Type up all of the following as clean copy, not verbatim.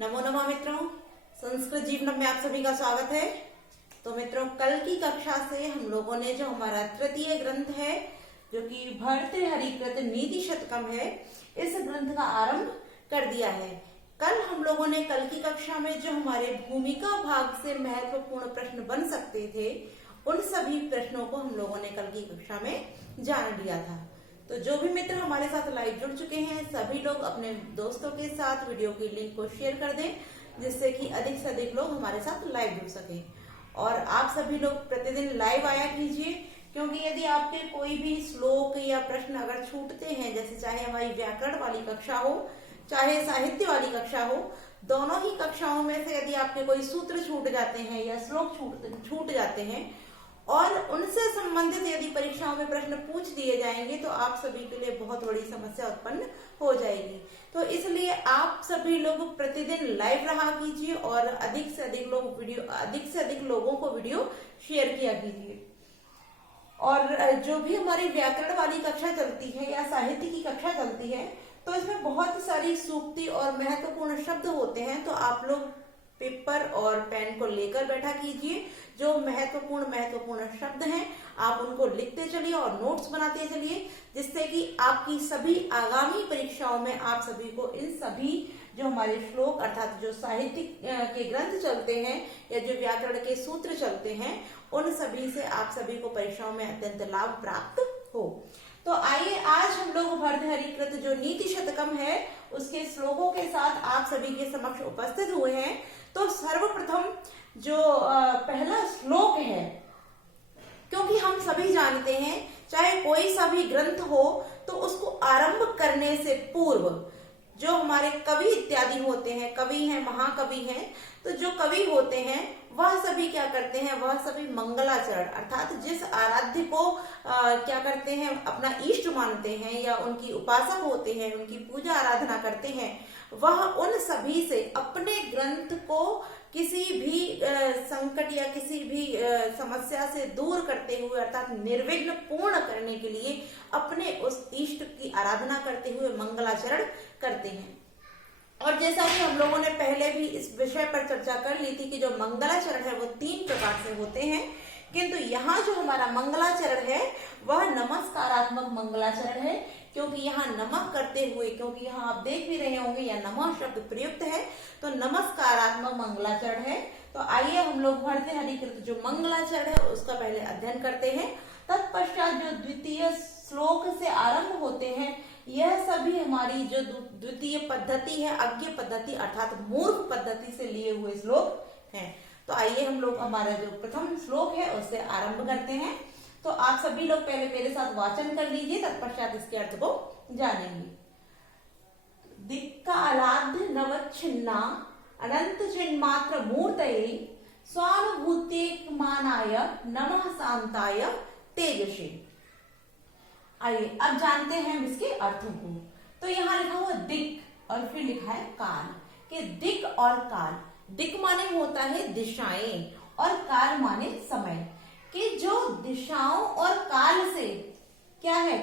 नमो नमः मित्रों, संस्कृत जीवनम में आप सभी का स्वागत है। तो मित्रों, कल की कक्षा से हम लोगों ने जो हमारा तृतीय ग्रंथ है जो कि भर्तृहरिकृत नीति शतकम है, इस ग्रंथ का आरंभ कर दिया है। कल हम लोगों ने कल की कक्षा में जो हमारे भूमिका भाग से महत्वपूर्ण प्रश्न बन सकते थे, उन सभी प्रश्नों को हम लोगों ने कल की कक्षा में जान लिया था। तो जो भी मित्र हमारे साथ लाइव जुड़ चुके हैं, सभी लोग अपने दोस्तों के साथ वीडियो की लिंक को शेयर कर दें, जिससे कि अधिक से अधिक लोग हमारे साथ लाइव जुड़ सकें। और आप सभी लोग प्रतिदिन लाइव आया कीजिए, क्योंकि यदि आपके कोई भी श्लोक या प्रश्न अगर छूटते हैं, जैसे चाहे हमारी व्याकरण वाली कक्षा हो, चाहे साहित्य वाली कक्षा हो, दोनों ही कक्षाओं में से यदि आपके कोई सूत्र छूट जाते हैं या श्लोक छूट जाते हैं और उनसे संबंधित यदि परीक्षाओं में प्रश्न पूछ दिए जाएंगे, तो आप सभी के लिए बहुत बड़ी समस्या उत्पन्न हो जाएगी। तो इसलिए आप सभी लोग प्रतिदिन लाइव रहा कीजिए और अधिक से अधिक लोगों को वीडियो शेयर किया कीजिए। और जो भी हमारी व्याकरण वाली कक्षा चलती है या साहित्य की कक्षा चलती है, तो इसमें बहुत सारी सूक्ति और महत्वपूर्ण शब्द होते हैं। तो आप लोग पेपर और पेन को लेकर बैठा कीजिए। जो महत्वपूर्ण शब्द हैं, आप उनको लिखते चलिए और नोट्स बनाते चलिए, जिससे कि आपकी सभी आगामी परीक्षाओं में आप सभी को इन सभी जो हमारे श्लोक अर्थात जो साहित्य के ग्रंथ चलते हैं या जो व्याकरण के सूत्र चलते हैं, उन सभी से आप सभी को परीक्षाओं में अत्यंत लाभ प्राप्त हो। तो आइए, आज हम लोग भर्तृहरिकृत जो नीति शतकम है उसके श्लोकों के साथ आप सभी के समक्ष उपस्थित हुए हैं। तो सर्वप्रथम जो पहला श्लोक है, क्योंकि हम सभी जानते हैं चाहे कोई सा भी ग्रंथ हो तो उसको आरंभ करने से पूर्व जो हमारे कवि इत्यादि होते हैं, कवि हैं, महाकवि हैं, तो जो कवि होते हैं वह सभी क्या करते हैं, वह सभी मंगलाचरण अर्थात जिस आराध्य को क्या करते हैं, अपना इष्ट मानते हैं या उनकी उपासक होते हैं, उनकी पूजा आराधना करते हैं, वह उन सभी से अपने ग्रंथ को किसी भी संकट या किसी भी समस्या से दूर करते हुए अर्थात निर्विघ्न पूर्ण करने के लिए अपने उस इष्ट की आराधना करते हुए मंगलाचरण करते हैं। और जैसा कि हम लोगों ने पहले भी इस विषय पर चर्चा कर ली थी कि जो मंगलाचरण है वो 3 प्रकार से होते हैं, किंतु यहाँ जो हमारा मंगलाचरण है वह नमस्कारात्मक मंगलाचरण है। क्योंकि यहाँ नमः करते हुए, क्योंकि यहाँ आप देख भी रहे होंगे या नमः शब्द प्रयुक्त है, तो नमस्कारात्मक मंगलाचरण है। तो आइए हम लोग भर्तृहरिकृत जो मंगलाचरण है उसका पहले अध्ययन करते हैं। तत्पश्चात जो द्वितीय श्लोक से आरंभ होते हैं, यह सभी हमारी जो द्वितीय पद्धति है, अज्ञ पद्धति अर्थात मूर्ख पद्धति से लिए हुए श्लोक हैं। तो आइए हम लोग हमारा जो प्रथम श्लोक है उससे आरंभ करते हैं। तो आप सभी लोग पहले मेरे साथ वाचन कर लीजिए, तत्पश्चात इसके अर्थ को जानेंगे। दिक्कालाद्य नवच्छिन्ना अनंत चिन्मात्र मूर्तये स्वानुभूतेकमानाय नमः शांताय तेजसे। आइए अब जानते हैं हम इसके अर्थों को। तो यहाँ लिखा हुआ दिक् और फिर लिखा है काल, कि दिक् और काल, दिक् माने होता है दिशाएं और काल माने समय, कि जो दिशाओं और काल से क्या है,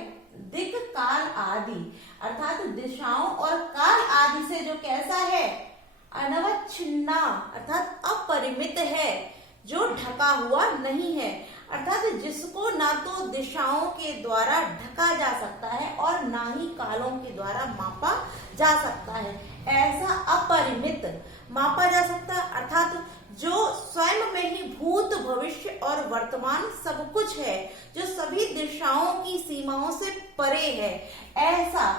दिक् काल आदि अर्थात दिशाओं और काल आदि से जो कैसा है, अनवच्छिन्ना अर्थात अपरिमित है, जो ढका हुआ नहीं है, अर्थात जिसको ना तो दिशाओं के द्वारा ढका जा सकता है और ना ही कालों के द्वारा मापा जा सकता है। ऐसा अपरिमित मापा जा सकता है, अर्थात जो स्वयं में ही भूत भविष्य और वर्तमान सब कुछ है, जो सभी दिशाओं की सीमाओं से परे है, ऐसा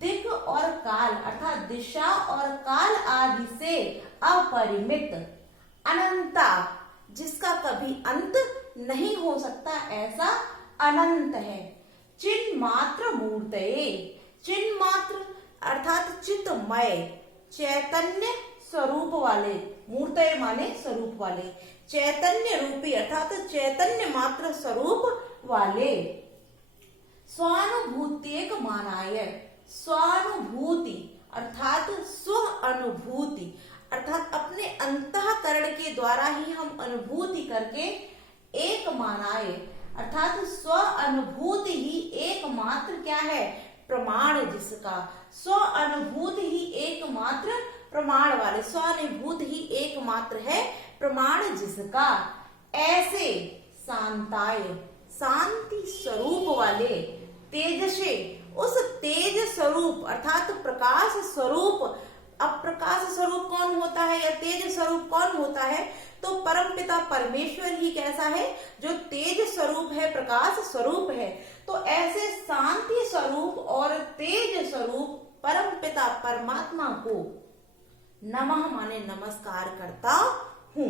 दिक् और काल अर्थात दिशा और काल आदि से अपरिमित, अनंता जिसका कभी अंत नहीं हो सकता, ऐसा अनंत है। चिन्ह मात्र मूर्तये, चिन्ह मात्र अर्थात चित्तमय, चैतन्य स्वरूप वाले, मूर्तये माने स्वरूप वाले, चैतन्य रूपी अर्थात चैतन्य मात्र स्वरूप वाले, स्वानुभूतेक मानाय, स्वानुभूति अर्थात स्व अनुभूति अर्थात अपने अंतःकरण के द्वारा ही हम अनुभूति करके एक मानाए अर्थात स्व अनुभूति ही एकमात्र क्या है, प्रमाण, जिसका स्व अनुभूति ही एकमात्र प्रमाण वाले, स्वानुभूत ही एकमात्र है प्रमाण जिसका, ऐसे शांताय शांति स्वरूप वाले, तेजसे उस तेज स्वरूप अर्थात प्रकाश स्वरूप। अब प्रकाश स्वरूप कौन होता है या तेज स्वरूप कौन होता है? तो परमपिता परमेश्वर ही कैसा है? जो तेज स्वरूप है, प्रकाश स्वरूप है। तो ऐसे शांति स्वरूप और तेज स्वरूप परमपिता परमात्मा को नमः माने नमस्कार करता हूं।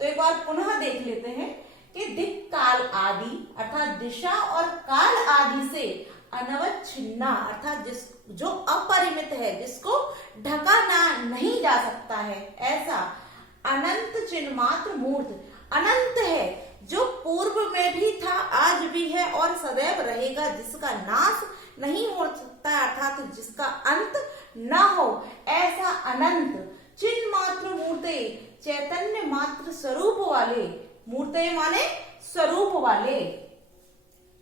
तो एक बार पुनः देख लेते हैं कि दिक् काल आदि अर्थात दिशा और काल आदि से अनवच्छिन्ना अर्थात जो अपरिमित है, जिसको ढका ना नहीं जा सकता है, ऐसा अनंत चिन्मात्र मूर्त, अनंत है, जो पूर्व में भी था, आज भी है और सदैव रहेगा, जिसका नाश नहीं हो सकता अर्थात जिसका अंत न हो, ऐसा अनंत चिन्मात्र मूर्ते, चैतन्य मात्र स्वरूप वाले, मूर्ते माने स्वरूप वाले,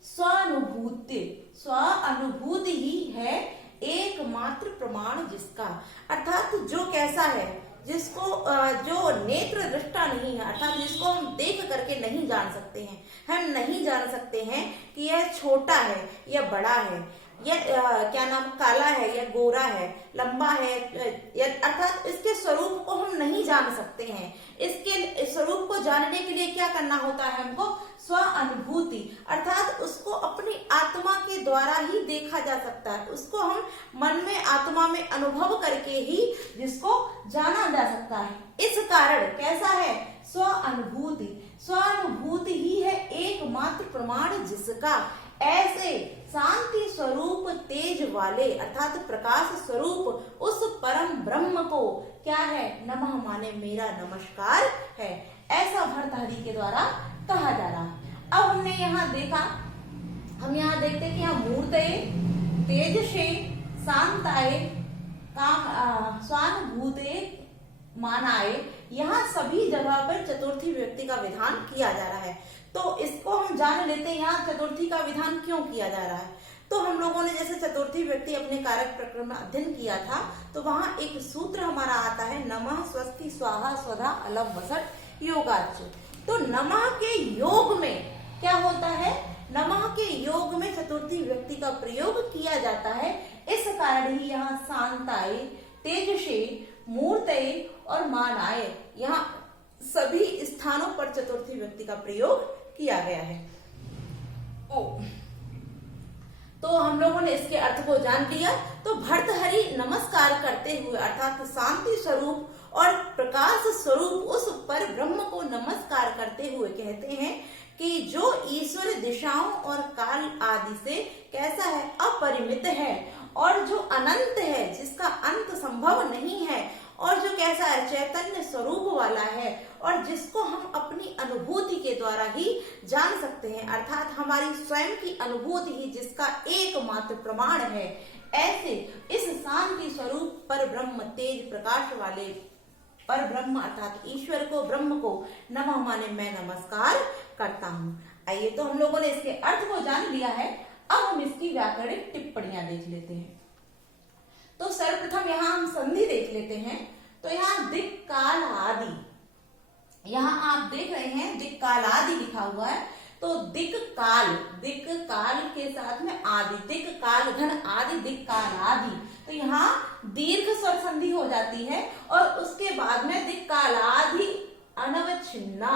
स्वानुभूति, स्वानुभूति ही है एकमात्र प्रमाण जिसका, अर्थात जो कैसा है, जिसको जो नेत्र दृष्टा नहीं है, अर्थात जिसको हम देख करके नहीं जान सकते हैं। हम नहीं जान सकते हैं कि यह छोटा है या बड़ा है, यह क्या नाम काला है या गोरा है, लंबा है, अर्थात इसके स्वरूप को हम नहीं जान सकते हैं। इसके स्वरूप को जानने के लिए क्या करना होता है? हमको स्व अनुभूति अर्थात उसको अपनी आत्मा के द्वारा ही देखा जा सकता है। उसको हम मन में आत्मा में अनुभव करके ही जिसको जाना जा सकता है। इस कारण कैसा है? स्व अनुभूति, स्वानुभूति ही है एकमात्र प्रमाण जिसका, ऐसे शांति स्वरूप तेज वाले अर्थात प्रकाश स्वरूप उस परम ब्रह्म को क्या है? नमः माने मेरा नमस्कार है, ऐसा भर्तृहरि के द्वारा कहा जा रहा। अब हमने यहाँ देखा, हम यहाँ देखते हैं कि यहाँ मूर्तये, तेजसे, शांताय, काम स्वानुभूते, मानाए, यहाँ सभी जगह पर चतुर्थी व्यक्ति का विधान किया जा रहा है। तो इसको हम जान लेते हैं यहाँ चतुर्थी का विधान क्यों किया जा रहा है। तो हम लोगों ने जैसे चतुर्थी व्यक्ति अपने कारक प्रकरण में अध्ययन किया था, तो वहां एक सूत्र हमारा आता है, नमः स्वस्ति स्वाहा स्वधा अलम वसट योगाच। तो नमः के योग में क्या होता है? नमः के योग में चतुर्थी व्यक्ति का प्रयोग किया जाता है। इस कारण ही यहाँ शांताय, तेजसे, मूर्तये और मानाए, यहाँ सभी स्थानों पर चतुर्थी व्यक्ति का प्रयोग किया गया है। तो हम लोगों ने इसके अर्थ को जान लिया। तो भर्तृहरि नमस्कार करते हुए अर्थात शांति स्वरूप और प्रकाश स्वरूप उस पर ब्रह्म को नमस्कार करते हुए कहते हैं कि जो ईश्वर दिशाओं और काल आदि से कैसा है? अपरिमित है, और जो अनंत है, जिसका अंत संभव नहीं है, और जो कैसा है? चैतन्य स्वरूप वाला है, और जिसको हम अपनी अनुभूति के द्वारा ही जान सकते हैं, अर्थात हमारी स्वयं की अनुभूति ही जिसका एकमात्र प्रमाण है। ऐसे इस शांति स्वरूप पर ब्रह्म तेज प्रकाश वाले पर ब्रह्म अर्थात ईश्वर को, ब्रह्म को नमः माने मैं नमस्कार करता हूँ। आइए, तो हम लोगों ने इसके अर्थ को जान लिया है। अब हम इसकी व्याकरणिक टिप्पणियां देख लेते हैं। तो सर्वप्रथम यहाँ हम संधि देख लेते हैं। तो यहाँ दिक् काल आदि, यहाँ आप देख रहे हैं दिक् काल आदि लिखा हुआ है। तो दिक् काल के साथ में आदि, दिक् काल घन आदि, दिक् काल आदि। तो यहाँ दीर्घ स्वर संधि हो जाती है और उसके बाद में दिक् काल आदि अनवच्छिन्ना,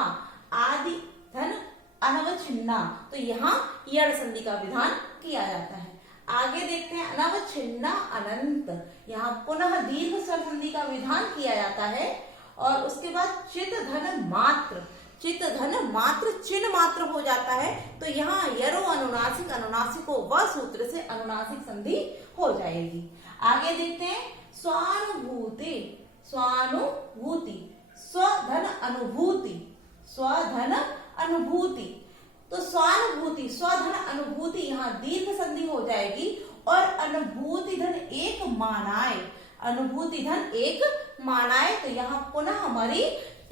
आदि धन अनवच्छिन्ना। तो यहाँ यड़ संधि का विधान किया जाता है। आगे देखते हैं अनवच्छिन्ना अनंत, यहाँ पुनः दीर्घ स्वर संधि का विधान किया जाता है। और उसके बाद चित धन मात्र, चित धन मात्र चिन्ह मात्र हो जाता है। तो यहाँ यरो अनुनासिक, अनुनासिको व सूत्र से अनुनासिक संधि हो जाएगी। आगे देखते हैं स्वानुभूति, स्वानुभूति, स्वधन अनुभूति, स्वधन अनुभूति। तो स्वानुभूति, स्वधन अनुभूति, यहाँ दीर्घ संधि हो जाएगी। और अनुभूति धन एक मानाए, अनुभूति धन एक मानाए। तो यहाँ पुनः हमारी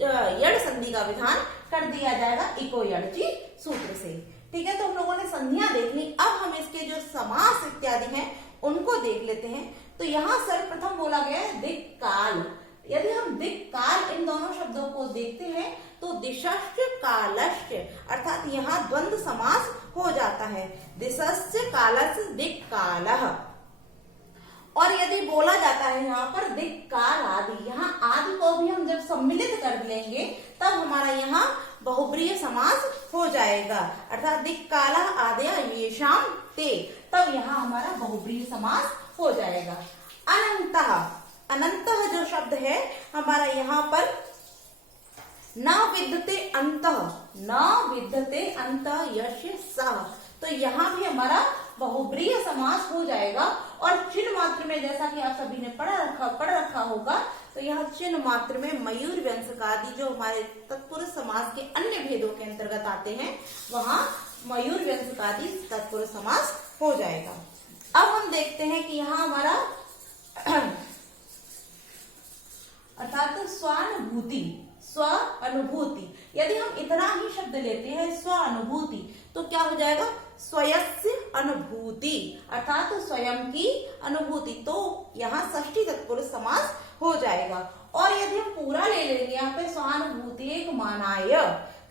यड़ संधि का विधान कर दिया जाएगा इको यड़ची सूत्र से। ठीक है, तो हम लोगों ने संधियां देख ली। अब हम इसके जो समास इत्यादि हैं उनको देख लेते हैं। तो यहाँ सर्वप्रथम बोला गया है दिक्काल। यदि हम दिक्काल इन दोनों शब्दों को देखते हैं तो दिशश्च कालश्च, अर्थात यहाँ द्वंद्व समास हो जाता है, दिशश्च कालश्च दिक्कालः। और यदि बोला जाता है यहाँ पर दिक्काल आदि, यहाँ आदि को भी हम जब सम्मिलित कर लेंगे तब हमारा यहाँ बहुब्रीहि समास हो जाएगा, अर्थात दिक्कालः आदया येषां ते, तब यहाँ हमारा बहुब्रीहि समास हो जाएगा। अनंतः, अनंतः जो शब्द है हमारा यहाँ पर न विद्यते अंतः, न विद्यते अंतः यस्य सः, तो यहाँ भी हमारा बहुब्रीहि समास हो जाएगा। और चिन्ह मात्र में, जैसा कि आप सभी ने पढ़ रखा होगा, तो यहाँ चिन्ह मात्र में मयूर व्यंजकादि जो हमारे तत्पुरुष समास के अन्य भेदों के अंतर्गत आते हैं, वहां मयूर व्यंजकादि तत्पुरुष समास हो जाएगा। अब हम देखते हैं कि यहाँ हमारा अर्थात स्वानुभूति, स्व अनुभूति, यदि हम इतना ही शब्द लेते हैं स्व अनुभूति, तो क्या हो जाएगा? स्वयस्य अनुभूति, अर्थात स्वयं की अनुभूति, तो यहाँ षष्ठी तत्पुरुष समास हो जाएगा। और यदि हम पूरा ले लेंगे यहाँ पे स्वानुभूति एक मानाय,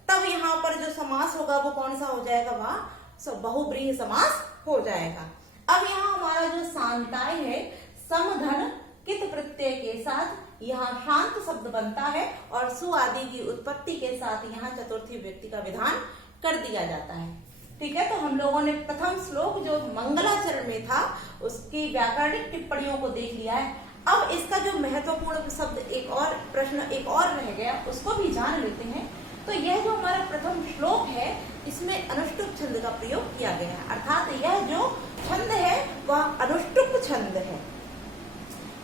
तब यहाँ पर जो समास होगा वो कौन सा हो जाएगा? वह बहुब्रीहि समास हो जाएगा। अब यहाँ हमारा जो शांताय है, समधन कित प्रत्यय के साथ यहाँ शांत शब्द बनता है और सु आदि की उत्पत्ति के साथ यहाँ चतुर्थी व्यक्ति का विधान कर दिया जाता है। ठीक है, तो हम लोगों ने प्रथम श्लोक जो मंगलाचरण में था उसकी व्याकरणिक टिप्पणियों को देख लिया है। अब इसका जो महत्वपूर्ण शब्द एक और प्रश्न एक और रह गया, उसको भी जान लेते हैं। तो यह जो हमारा प्रथम श्लोक है, इसमें अनुष्टुप छंद का प्रयोग किया गया है, अर्थात यह जो छंद है वह अनुष्टुप छंद है।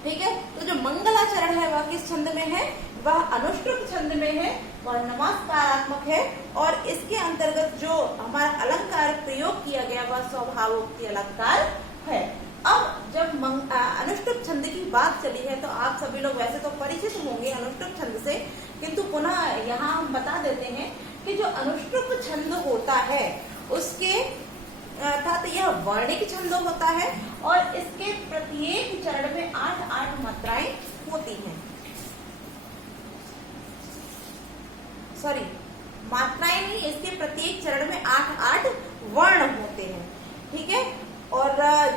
ठीक है, तो जो मंगलाचरण है वह किस छंद में है? वह अनुष्टुप छंद में है, वह नमस्कारात्मक है। और इसके अंतर्गत जो हमारा अलंकार प्रयोग किया गया वह स्वभावोक्ति अलंकार है। अब जब अनुष्टुप छंद की बात चली है तो आप सभी लोग वैसे तो परिचित होंगे अनुष्टुप छंद से, किंतु पुनः यहाँ हम बता देते हैं कि जो अनुष्टुप छंद होता है उसके अर्थात यह वर्णिक छंद होता है और इसके प्रत्येक चरण में 8-8 मात्राएं होती हैं। सॉरी, मात्राएं नहीं, इसके प्रत्येक चरण में 8-8 वर्ण होते हैं। ठीक है, और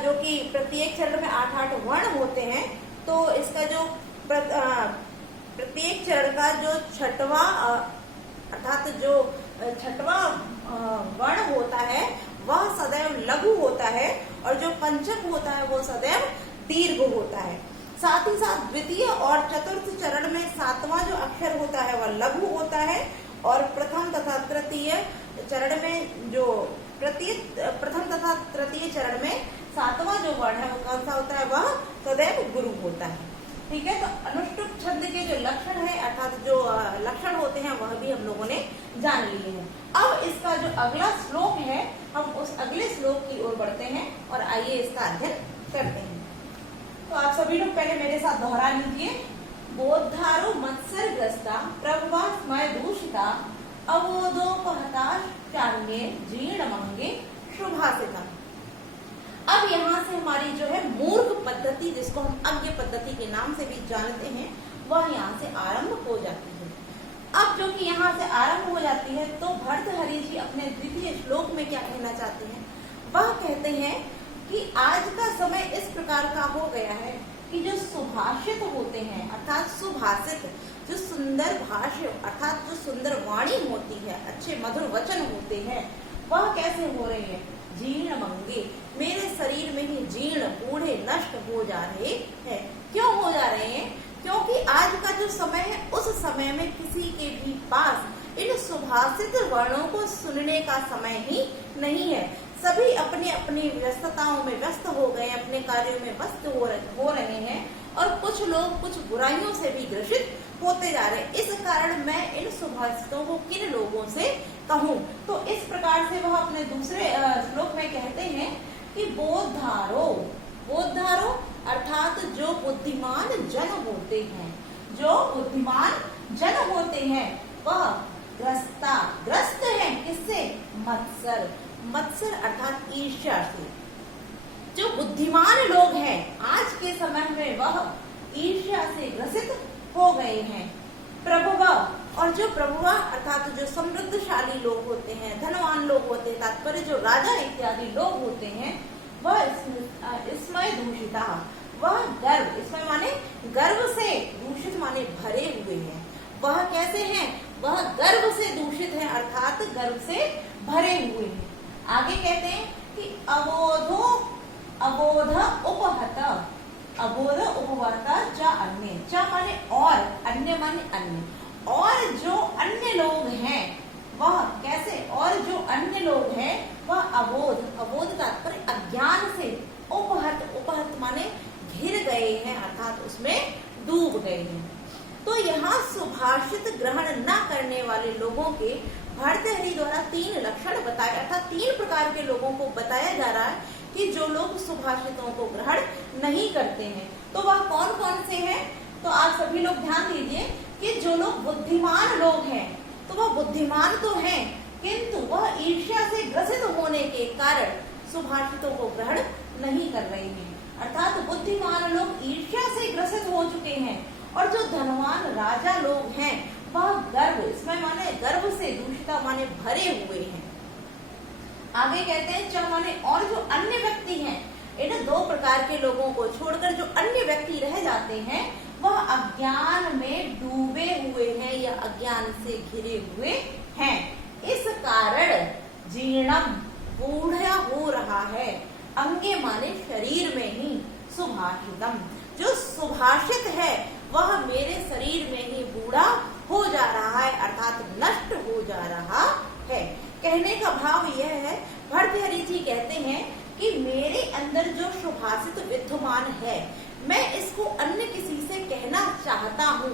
जो कि प्रत्येक चरण में 8-8 वर्ण होते हैं, तो इसका जो प्रत्येक चरण का जो छठवां अर्थात जो छठवां वर्ण होता है वह सदैव लघु होता है और जो पंचक होता है वो सदैव दीर्घ होता है। साथ ही साथ द्वितीय और चतुर्थ चरण में 7वां जो अक्षर होता है वह लघु होता है और प्रथम तथा तृतीय चरण में जो प्रथम तथा तृतीय चरण में 7वां जो वर्ण है वो कौन सा होता है? वह सदैव गुरु होता है। ठीक है, तो अनुष्टुप छंद के जो लक्षण है अर्थात जो लक्षण होते हैं वह भी हम लोगों ने जान लिए हैं। अब इसका जो अगला श्लोक है, हम उस अगले श्लोक की ओर बढ़ते हैं और आइए इसका अध्ययन करते हैं। तो आप सभी लोग पहले मेरे साथ दोहरा लीजिए। बोद्धारो मत्सरग्रस्ता प्रभवा स्मय दूषिता अवोदोपहताश्चान्ये जीर्णमंगे शुभासिता। अब यहाँ से हमारी जो है मूर्ख पद्धति, जिसको हम अज्ञ पद्धति के नाम से भी जानते हैं, वह यहाँ से आरंभ हो जाती है। अब जो कि यहाँ से आरंभ हो जाती है तो भर्तृहरि जी अपने द्वितीय श्लोक में क्या कहना चाहते हैं? वह कहते हैं कि आज का समय इस प्रकार का हो गया है कि जो सुभाषित होते हैं अर्थात सुभाषित, जो सुंदर भाष्य अर्थात जो सुंदर वाणी होती है, अच्छे मधुर वचन होते हैं, वह कैसे हो रहे हैं? जीर्ण मंगे, मेरे शरीर में ही जीर्ण बूढ़े नष्ट हो जा रहे हैं। क्यों हो जा रहे हैं? क्योंकि आज का जो समय है उस समय में किसी के भी पास इन सुभाषित वर्णों को सुनने का समय ही नहीं है। सभी अपनी अपनी व्यस्तताओं में व्यस्त हो गए, अपने कार्यों में व्यस्त हो रहे हैं और कुछ लोग कुछ बुराइयों से भी ग्रसित होते जा रहे हैं। इस कारण मैं इन सुभाषितों को किन लोगों से कहूँ? तो इस प्रकार से वह अपने दूसरे श्लोक में कहते हैं कि बोद्धारो, बोद्धारो अर्थात जो बुद्धिमान जन होते हैं, जो बुद्धिमान जन होते हैं वह ग्रस्त है किससे? मत्सर, मत्सर अर्थात ईर्ष्या से। जो बुद्धिमान लोग हैं आज के समय में वह ईर्ष्या से ग्रसित हो गए हैं। प्रभुव, और जो प्रभुव अर्थात जो समृद्धशाली लोग होते हैं, धनवान लोग होते हैं, तात्पर्य जो राजा इत्यादि लोग होते हैं, वह इसमय दूषिता, वह गर्व, इसमें माने गर्व से, दूषित माने भरे हुए हैं। वह कैसे हैं? वह गर्व से दूषित है अर्थात गर्व से भरे हुए हैं। आगे कहते हैं कि अबोध उपहत, अबोध उपहत च अन्य, च माने और, अन्य माने अन्य, और जो अन्य लोग हैं वह कैसे, और जो अन्य लोग हैं वह अबोध, अबोध तात्पर्य अज्ञान से, उपहत, उपहत माने घिर गए हैं अर्थात उसमें डूब गए हैं। तो यहाँ सुभाषित ग्रहण न करने वाले लोगों के भर्तृहरि द्वारा 3 लक्षण बताए, अर्थात 3 प्रकार के लोगों को बताया जा रहा है कि जो लोग सुभाषितों को ग्रहण नहीं करते हैं। तो वह कौन कौन से हैं? तो आप सभी लोग ध्यान दीजिए कि जो लोग बुद्धिमान लोग हैं, तो वह बुद्धिमान तो हैं, किंतु वह ईर्ष्या से ग्रसित होने के कारण सुभाषितों को ग्रहण नहीं कर रहे हैं। अर्थात बुद्धिमान लोग ईर्ष्या से ग्रसित हो चुके हैं, और जो धनवान राजा लोग हैं वह गर्व, इसमें माने गर्व से, दूषिता माने भरे हुए हैं। आगे कहते हैं च माने और जो अन्य व्यक्ति हैं, इन 2 प्रकार के लोगों को छोड़कर जो अन्य व्यक्ति रह जाते हैं वह अज्ञान में डूबे हुए हैं या अज्ञान से घिरे हुए हैं। इस कारण जीर्णम, बूढ़ा हो रहा है, अंगे माने शरीर में ही, सुभाषितम, जो सुभाषित है वह मेरे शरीर में ही बूढ़ा हो जा रहा है अर्थात नष्ट हो जा रहा है। कहने का भाव यह है, भर्तृहरि जी कहते हैं कि मेरे अंदर जो सुभाषित विद्यमान है मैं इसको अन्य किसी से कहना चाहता हूँ,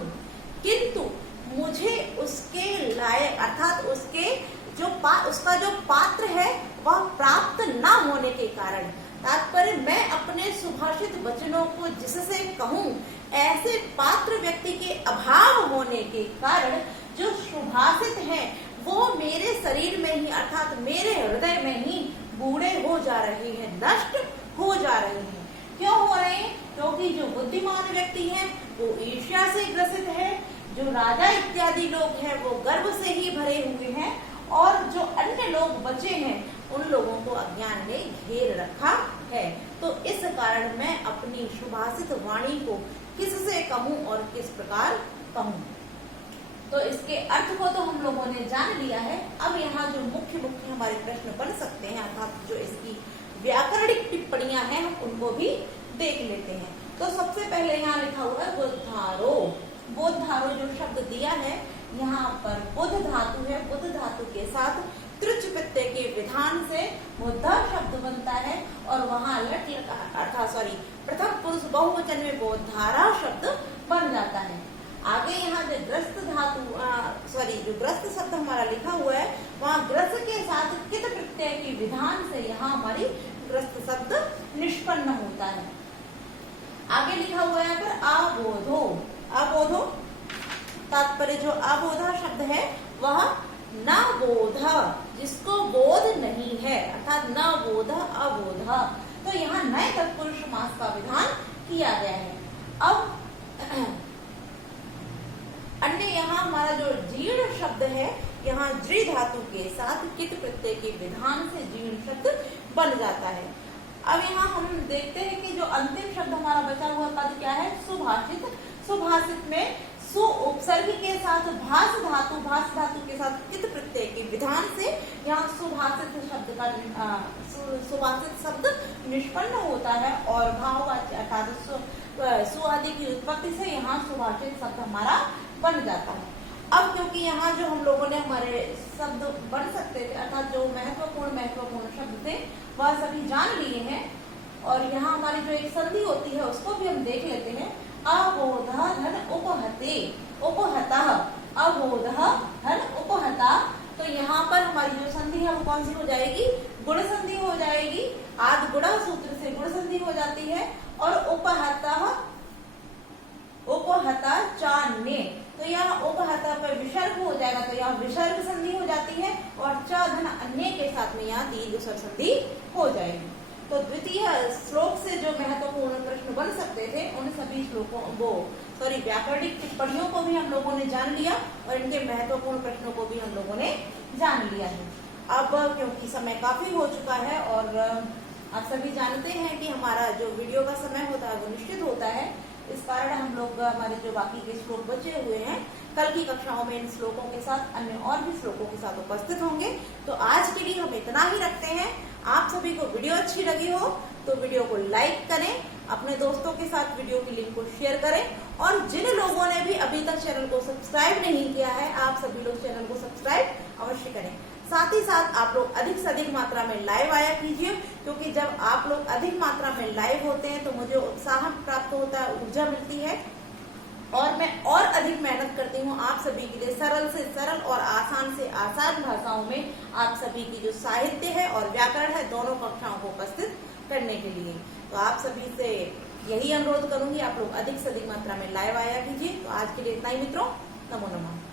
किंतु मुझे उसके लायक अर्थात उसका जो पात्र है वह प्राप्त न होने के कारण, तात्पर्य मैं अपने सुभाषित वचनों को जिससे कहूँ ऐसे पात्र व्यक्ति के अभाव होने के कारण जो सुभाषित हैं वो मेरे शरीर में ही अर्थात मेरे हृदय में ही बूढ़े हो जा रहे हैं, नष्ट हो जा रहे हैं। क्यों हो रहे हैं? क्योंकि जो बुद्धिमान व्यक्ति हैं वो ईर्ष्या से ग्रसित है, जो राजा इत्यादि लोग हैं वो गर्व से ही भरे हुए हैं, और जो अन्य लोग बचे हैं उन लोगों को अज्ञान ने घेर रखा है। तो इस कारण मैं अपनी सुभाषित वाणी को किससे कहूँ और किस प्रकार कहूँ। तो इसके अर्थ को तो हम लोगों ने जान लिया है। अब यहाँ जो मुख्य हमारे प्रश्न बन सकते हैं अर्थात जो इसकी व्याकरणिक टिप्पणियां हैं हम उनको भी देख लेते हैं। तो सबसे पहले यहाँ लिखा हुआ है बोधारो, बोधारो जो शब्द दिया है यहाँ पर बुध धातु है, बुध धातु के साथ त्रिच प्रत्यय के विधान से बोधा शब्द बनता है, और वहाँ लट अर्थात प्रथम पुरुष बहुवचन में बोधारा शब्द बन जाता है। आगे यहाँ जो ग्रस्त धातु जो ग्रस्त शब्द हमारा लिखा हुआ है वहाँ ग्रस्त के साथ कित प्रत्यय के विधान से यहाँ हमारी ग्रस्त शब्द निष्पन्न होता है। आगे लिखा हुआ है यहाँ पर अबोधो, अबोधो तात्पर्य जो अबोधा शब्द है वह न बोध, जिसको बोध नहीं है अर्थात न बोध अबोध। तो यहाँ नए तत्पुरुष समास का विधान किया गया है। अब अन्य यहाँ हमारा जो जीर्ण शब्द है यहाँ द्रि धातु के साथ कित प्रत्यय के विधान से जीर्ण शब्द बन जाता है। अब यहाँ हम देखते हैं कि जो अंतिम शब्द हमारा बचा हुआ पद क्या है? सुभाषित। सुभाषित में सु उपसर्ग के साथ भास धातु के साथ कित प्रत्यय के विधान से यहाँ सुभाषित शब्द का सुभाषित शब्द निष्पन्न होता है, और भाववाच्य अर्थात सु आदि की उत्पत्ति से यहाँ सुभाषित शब्द हमारा बन जाता है। अब क्योंकि यहाँ जो हम लोगों ने हमारे शब्द बन सकते थे अर्थात जो महत्वपूर्ण शब्द थे वह सभी जान लिए हैं, और यहाँ हमारी जो एक संधि होती है उसको भी हम देख लेते हैं। अबोध धन उपहते, उपहता, अबोध धन उपहता। तो यहाँ पर हमारी जो संधि है वो कौन सी हो जाएगी? गुण संधि हो जाएगी। आद गुणा सूत्र से गुण संधि हो जाती है, और उपहता उपहता चान्य, तो यहाँ उपहता पर विसर्ग हो जाएगा, तो यहाँ विसर्ग संधि हो जाती है, और च धन अन्य के साथ में यहाँ दीर्घ स्वर संधि हो जाएगी। तो द्वितीय श्लोक से जो महत्वपूर्ण प्रश्न बन सकते थे उन सभी श्लोकों व्याकरणिक टिप्पणियों को भी हम लोगों ने जान लिया और इनके महत्वपूर्ण प्रश्नों को भी हम लोगों ने जान लिया है। अब क्योंकि समय काफी हो चुका है और आप सभी जानते हैं कि हमारा जो वीडियो का समय होता है वो निश्चित होता है, इस कारण हम लोग हमारे जो बाकी के श्लोक बचे हुए हैं कल की कक्षाओं में इन श्लोकों के साथ अन्य और भी श्लोकों के साथ उपस्थित होंगे। तो आज के लिए हम इतना ही रखते हैं। आप सभी को वीडियो अच्छी लगी हो तो वीडियो को लाइक करें, अपने दोस्तों के साथ वीडियो की लिंक को शेयर करें और जिन लोगों ने भी अभी तक चैनल को सब्सक्राइब नहीं किया है आप सभी लोग चैनल को सब्सक्राइब अवश्य करें। साथ ही साथ आप लोग अधिक से अधिक मात्रा में लाइव आया कीजिए, क्योंकि जब आप लोग अधिक मात्रा में लाइव होते हैं तो मुझे उत्साह प्राप्त होता है, ऊर्जा मिलती है और मैं और अधिक मेहनत करती हूँ आप सभी के लिए सरल से सरल और आसान से आसान भाषाओं में आप सभी की जो साहित्य है और व्याकरण है दोनों कक्षाओं को उपस्थित करने के लिए। तो आप सभी से यही अनुरोध करूंगी, आप लोग अधिक से अधिक मात्रा में लाइव आया कीजिए। तो आज के लिए इतना ही मित्रों, नमो नमः।